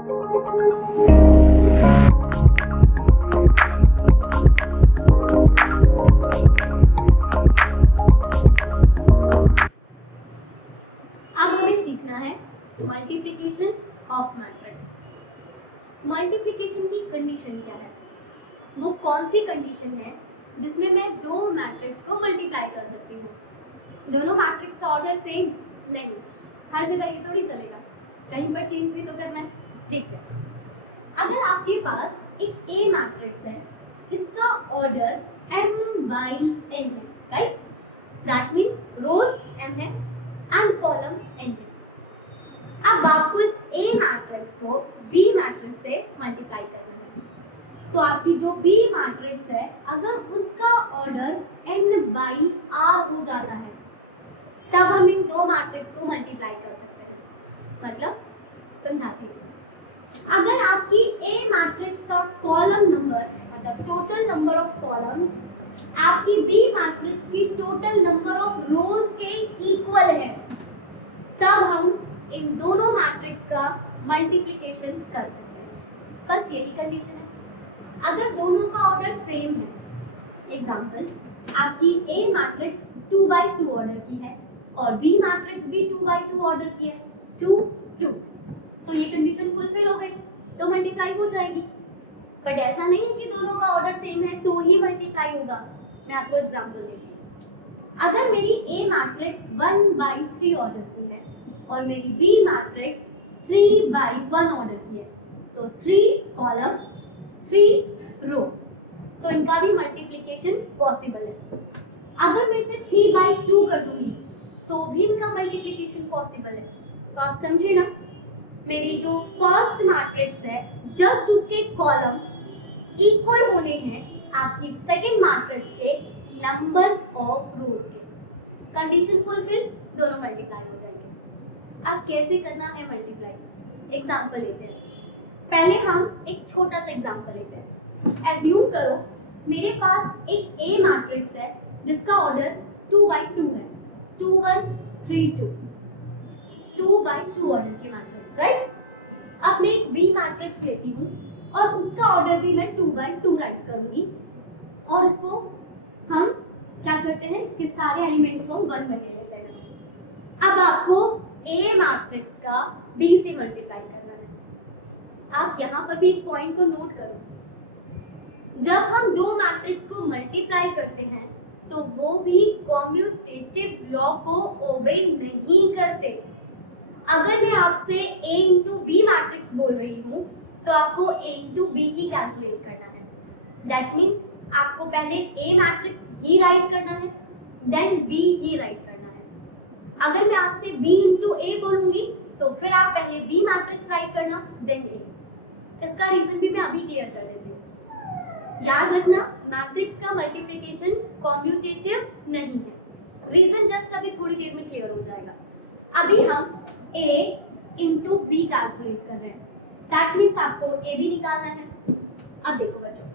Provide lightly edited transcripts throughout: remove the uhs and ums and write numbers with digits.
हमें सीखना है मल्टीप्लिकेशन ऑफ मैट्रिक्स। मल्टीप्लिकेशन की कंडीशन क्या है, वो कौन सी कंडीशन है जिसमें मैं दो मैट्रिक्स को मल्टीप्लाई कर सकती हूँ। दोनों मैट्रिक्स का ऑर्डर सेम नहीं, हर जगह ये थोड़ी चलेगा, कहीं पर चेंज भी तो करना है। देखते हैं, अगर आपके पास एक ए मैट्रिक्स है, इसका ऑर्डर m/n है, right? That means rows m है एंड कॉलम n है। अब आपको इस ए मैट्रिक्स को बी मैट्रिक्स से मल्टीप्लाई करना है। तो आपकी जो बी मैट्रिक्स है, अगर उसका ऑर्डर n/r हो जाता है, तब हम इन दो मैट्रिक्स को मल्टीप्लाई कर सकते हैं। मतलब समझाती हूँ, अगर आपकी ए मैट्रिक्स का कॉलम नंबर मतलब टोटल नंबर ऑफ कॉलम्स आपकी बी मैट्रिक्स की टोटल नंबर ऑफ रोज के इक्वल है, तब हम इन दोनों मैट्रिक्स का मल्टीप्लिकेशन कर सकते हैं। बस यही कंडीशन है। अगर दोनों का ऑर्डर सेम है, एग्जांपल आपकी ए मैट्रिक्स 2/2 ऑर्डर की है और बी मैट्रिक्स भी 2/2 ऑर्डर की है, 2 2, तो ये कंडीशन फुलफिल हो गई, तो मल्टीप्लाई हो जाएगी। बट ऐसा नहीं है कि दोनों का ऑर्डर सेम है तो ही मल्टीप्लाई होगा। मैं आपको एग्जांपल देती हूँ। अगर मेरी ए मैट्रिक्स 1/3 ऑर्डर की है और मेरी बी मैट्रिक्स 3/1 ऑर्डर की है, तो 3 कॉलम 3 रो, तो इनका भी मल्टीप्लिकेशन पॉसिबल है। अगर मैं इसे 3/2 कर दूंगी तो भी इनका मल्टीप्लिकेशन पॉसिबल है। तो आप समझे ना, मेरी जो फर्स्ट मैट्रिक्स है, जस्ट उसके कॉलम इक्वल होने हैं आपकी सेकंड मैट्रिक्स के नंबर ऑफ रोज के। कंडीशन फुलफिल, दोनों मल्टीप्लाई हो जाएंगे। अब कैसे करना है मल्टीप्लाई, एग्जांपल लेते हैं। पहले हम एक छोटा सा एग्जांपल लेते हैं। एज्यूम करो मेरे पास एक ए मैट्रिक्स है जिसका ऑर्डर 2/2 है, 2 1 3 2, 2/2 ऑर्डर की मैट्रिक्स, राइट? अब मैं एक बी मैट्रिक्स लेती हूँ और उसका ऑर्डर भी मैं 2/2 राइट करूंगी और इसको हम क्या करते हैं, इसके सारे एलिमेंट्स को 1 बना लेते हैं। अब आपको ए मैट्रिक्स का बी से मल्टीप्लाई करना है। आप यहाँ पर भी एक पॉइंट को नोट करो, जब हम दो मैट्रिक्स को मल्टीप्लाई करते हैं तो वो भी कॉम्यूटेटिव लॉ को ओबे नहीं करते। अगर मैं आपसे a इंटू बी मैट्रिक्स बोल रही हूँ तो आपको a इंटू बी ही कैलकुलेट करना है। दैट मीन्स आपको पहले a मैट्रिक्स ही राइट करना है, देन b ही राइट करना है। अगर मैं आपसे b इंटू a बोलूंगी तो फिर आप पहले b मैट्रिक्स राइट करना, देन a। इसका रीजन भी मैं अभी क्लियर कर देती हूँ। याद रखना, मैट्रिक्स का मल्टीप्लिकेशन कॉम्यूटेटिव नहीं है। रीजन जस्ट अभी थोड़ी देर में क्लियर हो जाएगा। अभी हम a इंटू बी कैलकुलेट कर रहे हैं, दैट मीन्स आपको a भी निकालना है। अब देखो बच्चों,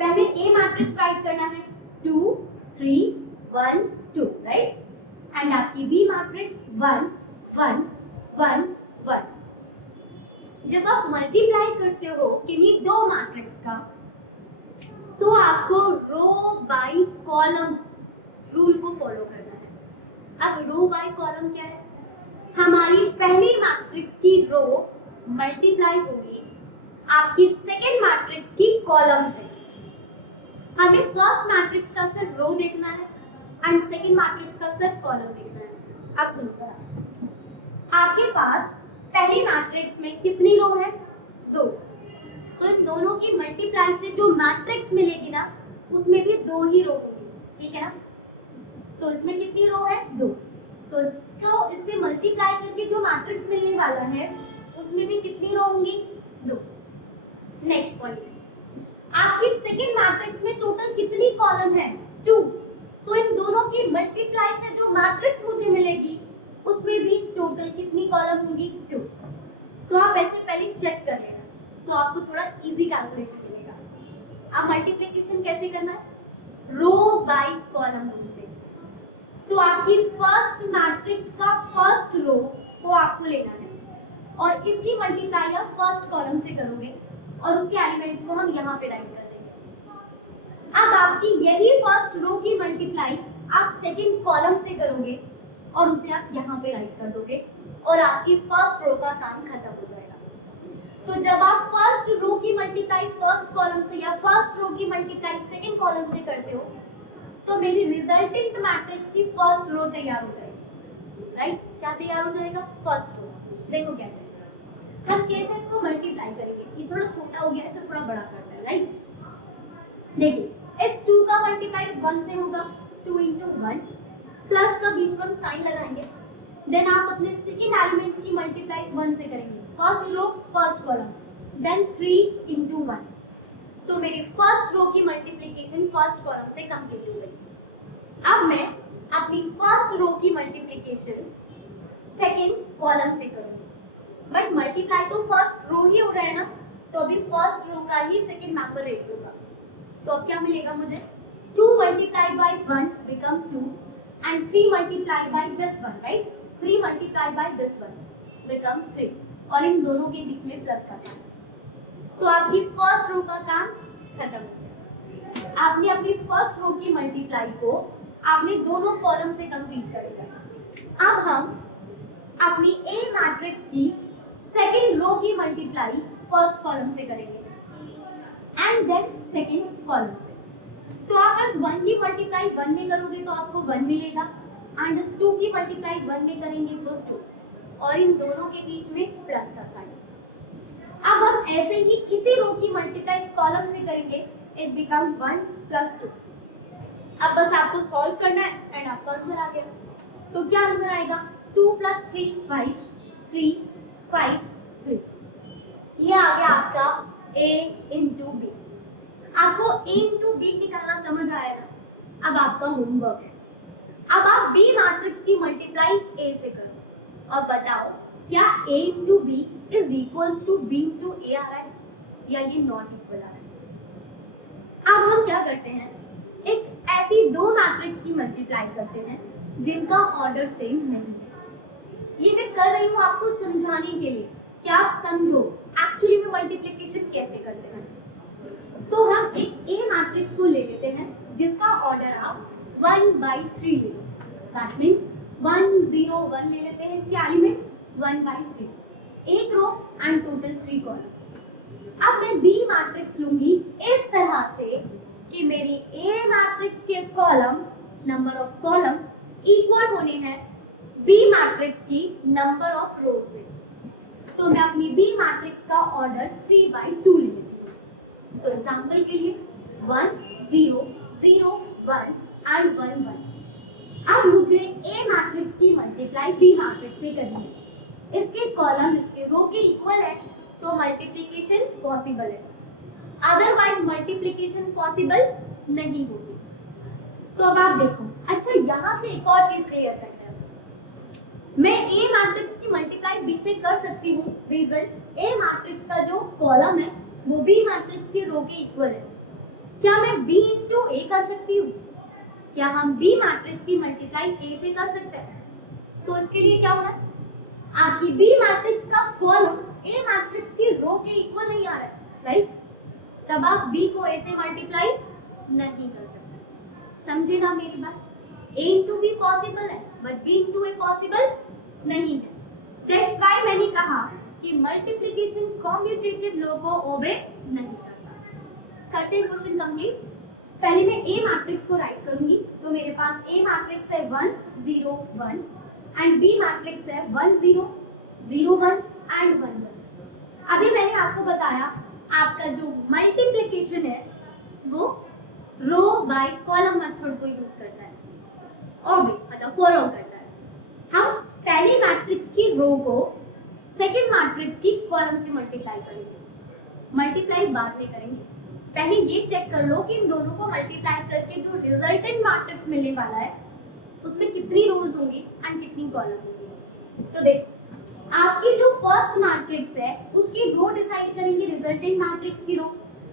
पहले a मैट्रिक्स राइट करना है 2 3 1 2, राइट? एंड आपकी b मैट्रिक्स 1 1 1 1। जब आप मल्टीप्लाई करते हो किन्हीं दो मैट्रिक्स का, तो आपको रो बाय कॉलम रूल को फॉलो करना है। अब रो बाय कॉलम क्या है? हमारी पहली मैट्रिक्स की रो मल्टीप्लाई होगी आपकी सेकेंड मैट्रिक्स की कॉलम से। हमें फर्स्ट मैट्रिक्स का सिर्फ रो देखना है एंड सेकेंड मैट्रिक्स का सिर्फ कॉलम देखना है। अब सुनो जरा, आपके पास पहली मैट्रिक्स में कितनी रो है? 2। तो इन दोनों की मल्टीप्लाई से जो मैट्रिक्स मिलेगी ना, उसमें भी 2 ही रो होगी, ठीक है ना? तो इसमें कितनी रो है? 2। तो इसको इससे मल्टीप्लाई करके जो मैट्रिक्स मिलने वाला है उसमें भी कितनी रो होंगी? 2। नेक्स्ट पॉइंट, आपकी सेकंड मैट्रिक्स में टोटल कितनी कॉलम है? 2। तो इन दोनों की मल्टीप्लाई से जो मैट्रिक्स मुझे मिलेगी उसमें भी टोटल कितनी कॉलम होंगी? 2। तो आप ऐसे पहले चेक कर लेना, तो आपको थोड़ा इजी कैलकुलेशन मिलेगा। अब मल्टीप्लिकेशन कैसे करना है? रो बाय कॉलम रूल से। तो आपकी फर्स्ट मैट्रिक्स का फर्स्ट रो को आपको लेना है और इसकी मल्टीप्लाई आप फर्स्ट कॉलम से करोगे और उसके एलिमेंट्स को हम यहाँ पे राइट कर देंगे। अब आपकी यही फर्स्ट रो की मल्टीप्लाई आप सेकंड कॉलम से करोगे और उसे आप यहाँ पे राइट कर दोगे और आपकी फर्स्ट रो का काम खत्म हो जाएगा। तो जब आप फर्स्ट रो की मल्टीप्लाई फर्स्ट कॉलम से या फर्स्ट रो की मल्टीप्लाई सेकंड कॉलम से करते हो तो मेरी रिजल्टेंट मैट्रिक्स की फर्स्ट रो तैयार हो जाएगी। राइट, क्या तैयार हो जाएगा? First row. देखो कैसे हम कैसे इसको मल्टीप्लाई करेंगे। ये थोड़ा छोटा हो गया, इसे थोड़ा बड़ा करते हैं। राइट, देखिए इस 2 का मल्टीप्लाई 1 से होगा, 2 into 1 प्लस का बीच में हम साइन लगाएंगे। देन आप अपने सेकंड एलिमेंट की मल्टीप्लाई 1 से करेंगे, first row first column, then 3 into 1। तो मेरी फर्स्ट रो की मल्टीप्लिकेशन फर्स्ट कॉलम से कंप्लीट हो गई। अब मैं अपनी फर्स्ट रो की मल्टीप्लिकेशन सेकंड कॉलम से करूंगी, बट मल्टीप्लाई तो फर्स्ट रो ही हो रहा है ना, तो अभी फर्स्ट रो का ही सेकंड मेंबर रेट होगा। तो अब क्या मिलेगा मुझे? 2 multiplied by 1 become 2 and 3 multiplied by this one, right? 3 multiplied by this one become 3 और इन दोनों के बीच में प्लस का साइन। तो आपकी फर्स्ट रो का काम खत्म हो गया। आपने अपनी फर्स्ट रो की मल्टीप्लाई को आपने दोनों कॉलम से कंप्लीट कर दिया। अब हम अपनी ए मैट्रिक्स की सेकंड रो की मल्टीप्लाई फर्स्ट कॉलम से करेंगे एंड देन सेकंड कॉलम से। तो आप इस 1 की मल्टीप्लाई 1 में करोगे तो आपको 1 मिलेगा एंड इस 2 की मल्टीप्लाई 1 में करेंगे तो 2 और इन दोनों के बीच में प्लस का साइन। अब हम ऐसे ही इसी रो की मल्टीप्लाई कॉलम से करेंगे, इट बिकम 1 प्लस 2। अब बस आपको सॉल्व करना है एंड आपका आंसर आ गया। तो क्या आंसर आएगा? 2 plus 3 5 3 5 3। ये आ गया आपका a into b। आपको a into b निकालना समझ आएगा। अब आपका होमवर्क है, अब आप b मैट्रिक्स की मल्टीप्लाई a से करो और बताओ क्या a into b is equals to b into a आ रहा है या ये नॉट इक्वल आ रहा है। अब हम क्या करते हैं, एक ऐसी दो मैट्रिक्स की मल्टीप्लाई करते हैं जिनका ऑर्डर सेम नहीं है। ये मैं कर रही हूँ आपको समझाने के लिए कि आप समझो एक्चुअली में मल्टीप्लिकेशन कैसे करते हैं। तो हम एक ए मैट्रिक्स को ले लेते हैं जिसका ऑर्डर आप 1/3 ले लो। दैट मींस 1 0 1 ले लेते हैं, इसके एलिमेंट्स 1/3, एक रो एंड टोटल 3 कॉलम। अब मैं बी मैट्रिक्स लूंगी इस तरह से कि मेरी ए मैट्रिक्स के column number of column equal होने हैं बी मैट्रिक्स की नंबर ऑफ रोज से। तो मैं अपनी बी मैट्रिक्स का ऑर्डर 3/2 ले लेती हूँ। तो एग्जांपल के लिए 1 0 0 1 एंड 1 1। अब मुझे ए मैट्रिक्स की मल्टीप्लाई बी मैट्रिक्स से करनी है। इसके कॉलम इसके रो के इक्वल है तो मल्टीप्लिकेशन पॉसिबल है, अदरवाइज मल्टीप्लिकेशन पॉसिबल नहीं होती। तो अब आप देखो, अच्छा यहाँ से एक और चीज क्लियर करते हैं। मैं ए मैट्रिक्स की मल्टीप्लाई बी से कर सकती हूँ, रीजन ए मैट्रिक्स का जो कॉलम है वो बी मैट्रिक्स के रो के इक्वल है। क्या मैं बी इंटू ए कर सकती हूँ? क्या हम बी मैट्रिक्स की मल्टीप्लाई ए से कर सकते हैं? तो इसके लिए क्या होना है, आपकी बी मैट्रिक्स का कॉलम ए मैट्रिक्स की रो के इक्वल नहीं आ रहा है, राइट? तब आप बी को ए से मल्टीप्लाई नहीं कर सकते। समझे ना मेरी बात? a into b पॉसिबल है but b into a possible नहीं है। दैट्स व्हाई मैंने कहा कि मल्टीप्लिकेशन कॉम्यूटेटिव लॉ को ओबे नहीं करता। करते हैं क्वेश्चन कंप्लीट। पहले मैं a मैट्रिक्स को राइट करूंगी, तो मेरे पास a मैट्रिक्स है 1 0 1 एंड b मैट्रिक्स है 1 0 0 1 एंड 1 1। अभी मैंने आपको बताया आपका जो मल्टीप्लिकेशन है वो रो बाय कॉलम मेथड को यूज करता है और भी मतलब फॉलो करता है। हम पहली मैट्रिक्स की रो को सेकंड मैट्रिक्स की कॉलम से मल्टीप्लाई करेंगे। मल्टीप्लाई बाद में करेंगे, पहले ये चेक कर लो कि इन दोनों को मल्टीप्लाई करके जो रिजल्टेंट मैट्रिक्स मिलने वाला है उसमें कितनी रोज होंगी एंड कितनी कॉलम होंगी। तो देखो आपकी जो फर्स्ट मैट्रिक्स है उसकी रो डिसाइड करेंगे रिजल्टेंट मैट्रिक्स की रो।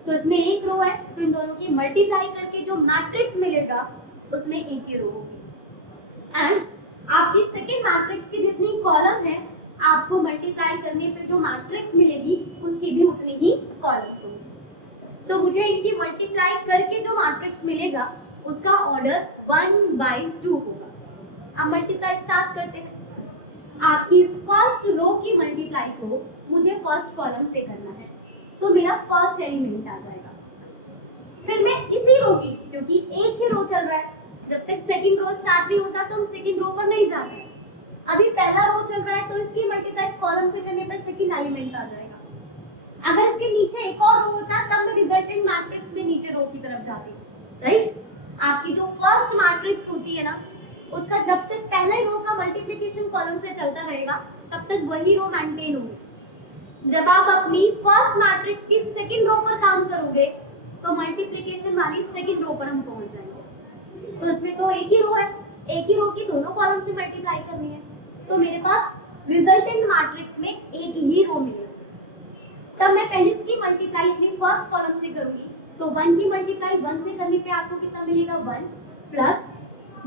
तो इसमें एक रो है तो इन दोनों की मल्टीप्लाई करके जो मैट्रिक्स मिलेगा उसमें एक ही रो होगी। एंड आपकी सेकंड मैट्रिक्स की जितनी कॉलम है आपको मल्टीप्लाई करने पे जो मैट्रिक्स मिलेगी उसकी भी उतनी ही कॉलम्स होंगी। तो मुझे इनकी मल्टीप्लाई करके जो मैट्रिक्स मिलेगा उसका ऑर्डर 1/2 होगा। अब मल्टीप्लाई स्टार्ट करते हैं। आपकी फर्स्ट रो की मल्टीप्लाई को मुझे फर्स्ट कॉलम से करना है, तो मेरा फर्स्ट एलिमेंट आ जाएगा। फिर मैं इसी रो की, क्योंकि एक ही रो चल रहा है, जब तक सेकंड रो स्टार्ट नहीं होता तो हम सेकंड रो पर नहीं जाते हैं। अभी पहला रो चल रहा है तो इसकी मल्टीप्लाई कॉलम से करने पर सेकंड एलिमेंट आ जाएगा। अगर इसके नीचे एक और रो होता तब मैं रिजल्टेंट मैट्रिक्स में नीचे रो की तरफ जाती, राइट। आपकी जो फर्स्ट मैट्रिक्स होती है ना, उसका जब तक पहले रो का मल्टीप्लिकेशन कॉलम से चलता रहेगा तब तक वही रो मेंटेन होगी। जब आप अपनी फर्स्ट मैट्रिक्स की सेकंड रो पर काम करोगे तो मल्टीप्लिकेशन वाली सेकंड रो पर हम पहुंच जाएंगे। तो इसमें तो एक ही रो है, एक ही रो की दोनों कॉलम से मल्टीप्लाई करनी है, तो मेरे पास रिजल्टेंट मैट्रिक्स में एक ही रो मिलेगा। तब मैं पहले इसकी मल्टीप्लाई अपनी फर्स्ट कॉलम से करूंगी, तो 1 की मल्टीप्लाई 1 से करने पे आपको कितना मिलेगा 1 प्लस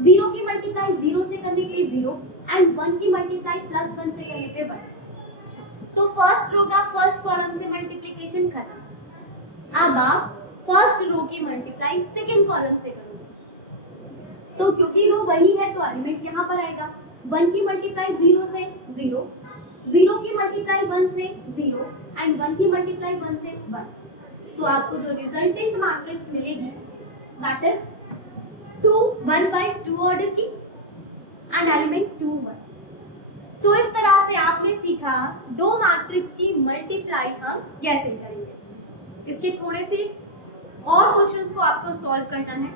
0 की मल्टीप्लाई 0 से करने पे 0 एंड 1 की मल्टीप्लाई प्लस 1 से करने पे 1। तो फर्स्ट रो का फर्स्ट कॉलम से मल्टीप्लिकेशन खत्म। अब आप फर्स्ट रो की मल्टीप्लाई सेकंड कॉलम से करोगे, तो क्योंकि रो वही है तो एलिमेंट यहाँ पर आएगा। 1 की मल्टीप्लाई 0 से 0, 0 की मल्टीप्लाई 1 से 0 एंड 1 की मल्टीप्लाई 1 से 1। तो आपको जो रिजल्टेंट मैट्रिक्स मिलेगी दैट इज 2 1/2 ऑर्डर की एंड एलिमेंट 2 1। तो इस तरह से आपने सीखा दो मैट्रिक्स की मल्टीप्लाई हम कैसे करेंगे। इसके थोड़े से और क्वेश्चंस को आपको सॉल्व करना है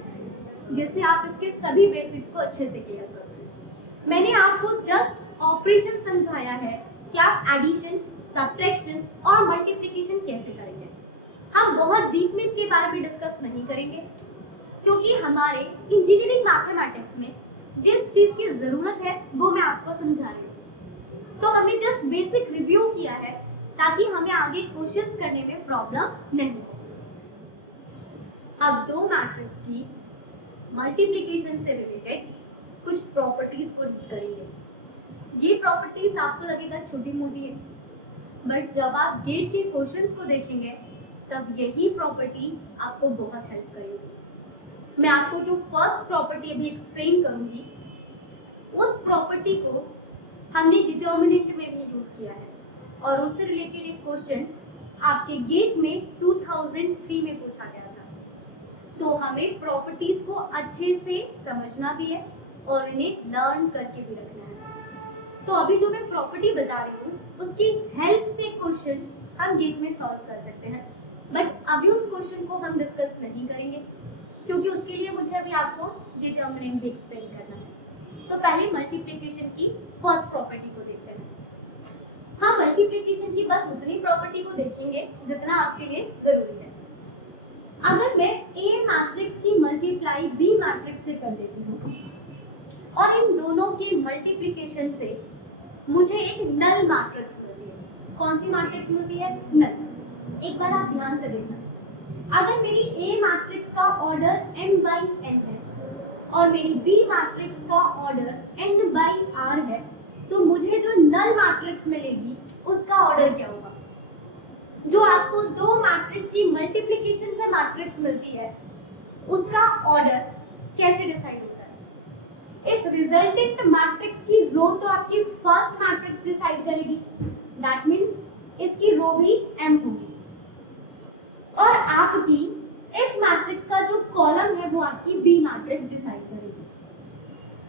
जिससे आप इसके सभी बेसिक्स को अच्छे से क्लियर करोगे। मैंने आपको जस्ट ऑपरेशन समझाया है कि आप एडिशन, सब्ट्रैक्शन और मल्टीप्लिकेशन कैसे करेंगे। हम बहुत डीप में इसके बारे में डिस्कस नहीं करेंगे क्योंकि हमारे इंजीनियरिंग मैथमेटिक्स में जिस चीज की जरूरत है वो मैं आपको समझा रही हूँ। तो हमने जस्ट बेसिक रिव्यू किया है ताकि हमें आगे क्वेश्चंस करने में प्रॉब्लम नहीं हो। अब दो मैट्रिक्स की मल्टीप्लिकेशन से रिलेटेड कुछ प्रॉपर्टीज को रीड करेंगे। ये प्रॉपर्टीज आपको लगेगा छोटी मोटी है, बट जब आप गेट के क्वेश्चंस को देखेंगे तब यही प्रॉपर्टी आपको बहुत हेल्प करेगी। मैं आपको जो फर्स्ट प्रॉपर्टी अभी एक्सप्लेन करूंगी उस प्रॉपर्टी को हमने डिटर्मिनेंट में भी यूज किया है और उससे रिलेटेड एक क्वेश्चन आपके गेट में 2003 में पूछा गया था। तो हमें प्रॉपर्टीज को अच्छे से समझना भी है और इन्हें लर्न करके भी रखना है। तो अभी जो मैं प्रॉपर्टी बता रही हूँ उसकी हेल्प से क्वेश्चन हम गेट में सॉल्व कर सकते हैं, बट अभी उस क्वेश्चन को हम डिस्कस नहीं करेंगे क्योंकि उसके लिए मुझे अभी आपको डिटर्मिनेंट भी एक्सप्लेन करना है। तो पहले मल्टीप्लिकेशन की फर्स्ट प्रॉपर्टी को देखते हैं। हम मल्टीप्लिकेशन की बस उतनी प्रॉपर्टी को देखेंगे जितना आपके लिए जरूरी है। अगर मैं A मैट्रिक्स की मल्टीप्लाई B मैट्रिक्स से कर देती हूँ और इन दोनों की मल्टीप्लिकेशन से मुझे एक नल मैट्रिक्स मिलती है। कौन सी मैट्रिक्स मिलती है? नल। एक बार आप ध्यान से देखना, अगर मेरी A मैट्रिक्स का ऑर्डर m/n है और मेरी B मैट्रिक्स का ऑर्डर n/r है, तो मुझे जो नल मैट्रिक्स मिलेगी उसका ऑर्डर क्या होगा? जो आपको दो मैट्रिक्स की मल्टीप्लिकेशन से मैट्रिक्स मिलती है उसका ऑर्डर कैसे डिसाइड होता है? इस रिजल्टेंट मैट्रिक्स की रो तो आपकी फर्स्ट मैट्रिक्स डिसाइड करेगी, दैट मींस इसकी रो भी m होगी और आपकी इस मैट्रिक्स का जो कॉलम है वो आपकी B मैट्रिक्स डिसाइड करेगी।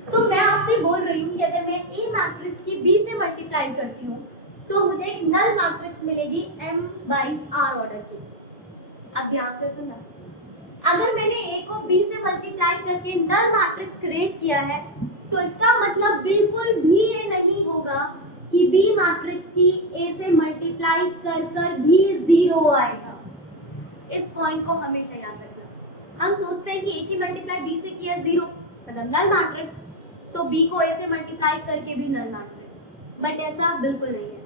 तो मैं आपसे बोल रही हूँ कि अगर मैं A मैट्रिक्स की B से मल्टीप्लाई करती हूँ तो मुझे एक नल मैट्रिक्स मिलेगी m/r ऑर्डर की। अब ध्यान से सुनना, अगर मैंने A को B से मल्टीप्लाई करके नल मैट्रिक्स क्रिएट किया है तो इसका मतलब बिल्कुल भी ये नहीं होगा कि B मैट्रिक्स की A से मल्टीप्लाई कर भी 0 आएगा। इस पॉइंट को हमेशा याद रखना। हम सोचते हैं कि A की मल्टीप्लाई B से किया 0 मतलब नल मैट्रिक्स, तो B को A से मल्टीप्लाई करके भी नल मैट्रिक्स, बट ऐसा बिल्कुल नहीं है।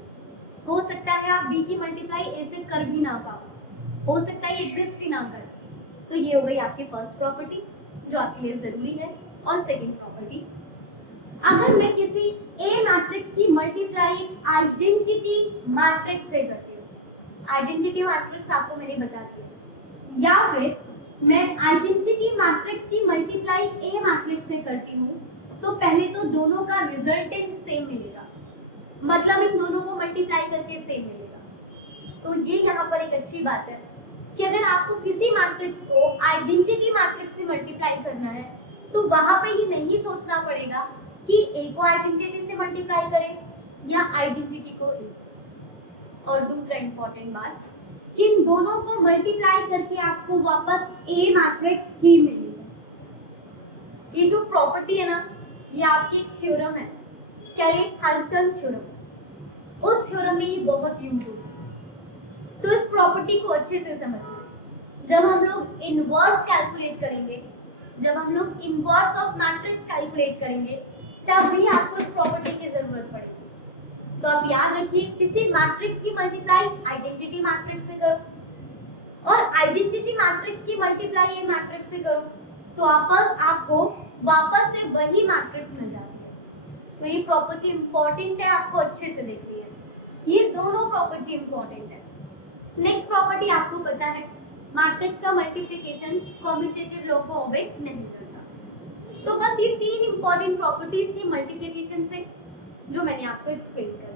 हो सकता है आप B की मल्टीप्लाई A से कर भी ना पाओ, हो सकता है एग्जिस्ट ही ना करे। तो ये हो गई आपकी फर्स्ट प्रॉपर्टी जो आपके लिए जरूरी है। और सेकंड प्रॉपर्टी, अगर मैं किसी ए मैट्रिक्स की मल्टीप्लाई एक आइडेंटिटी मैट्रिक्स से करती हूँ, आइडेंटिटी मैट्रिक्स आपको मैंने बता दी, या फिर मैं आइडेंटिटी मैट्रिक्स की मल्टीप्लाई ए मैट्रिक्स से करती हूँ, तो पहले तो दोनों का रिजल्टेंट सेम मिलेगा, मतलब इन दोनों को मल्टीप्लाई करके सेम मिलेगा। तो ये यहाँ पर एक अच्छी बात है कि अगर आपको किसी मैट्रिक्स को आइडेंटिटी मैट्रिक्स से मल्टीप्लाई करना है तो वहां पे ये नहीं सोचना पड़ेगा कि ए को आइडेंटिटी से मल्टीप्लाई करें या आइडेंटिटी को ए से। और दूसरा इंपॉर्टेंट बात कि इन दोनों को मल्टीप्लाई करके आपको वापस ए मैट्रिक्स ही मिलेगा। ये जो प्रॉपर्टी है ना, ये आपकी थ्योरम है, क्या ये हैमिल्टन थ्योरम, उस थ्योरम में ये बहुत यूज होता है। तो इस प्रॉपर्टी को अच्छे से समझिए। जब हम लोग इनवर्स कैलकुलेट करेंगे, जब हम लोग इनवर्स ऑफ मैट्रिक्स कैलकुलेट करेंगे, तब भी आपको इस प्रॉपर्टी की जरूरत पड़ेगी। तो आप याद रखिए, किसी मैट्रिक्स की मल्टीप्लाई आइडेंटिटी मैट्रिक्स से करो और आइडेंटिटी मैट्रिक्स की मल्टीप्लाई ये मैट्रिक्स से करो, तो आपको वापस से वही मैट्रिक्स मिल जाती है। तो ये प्रॉपर्टी इंपॉर्टेंट है, आपको अच्छे से देखनी है। ये दोनों प्रॉपर्टी इंपॉर्टेंट है। नेक्स्ट प्रॉपर्टी आपको पता है, मैट्रिक्स का मल्टीप्लिकेशन कम्यूटेटिव लॉ को ओबे नहीं करता। तो बस ये तीन इंपॉर्टेंट प्रॉपर्टीज थी मल्टीप्लिकेशन से, जो मैंने आपको एक्सप्लेन कर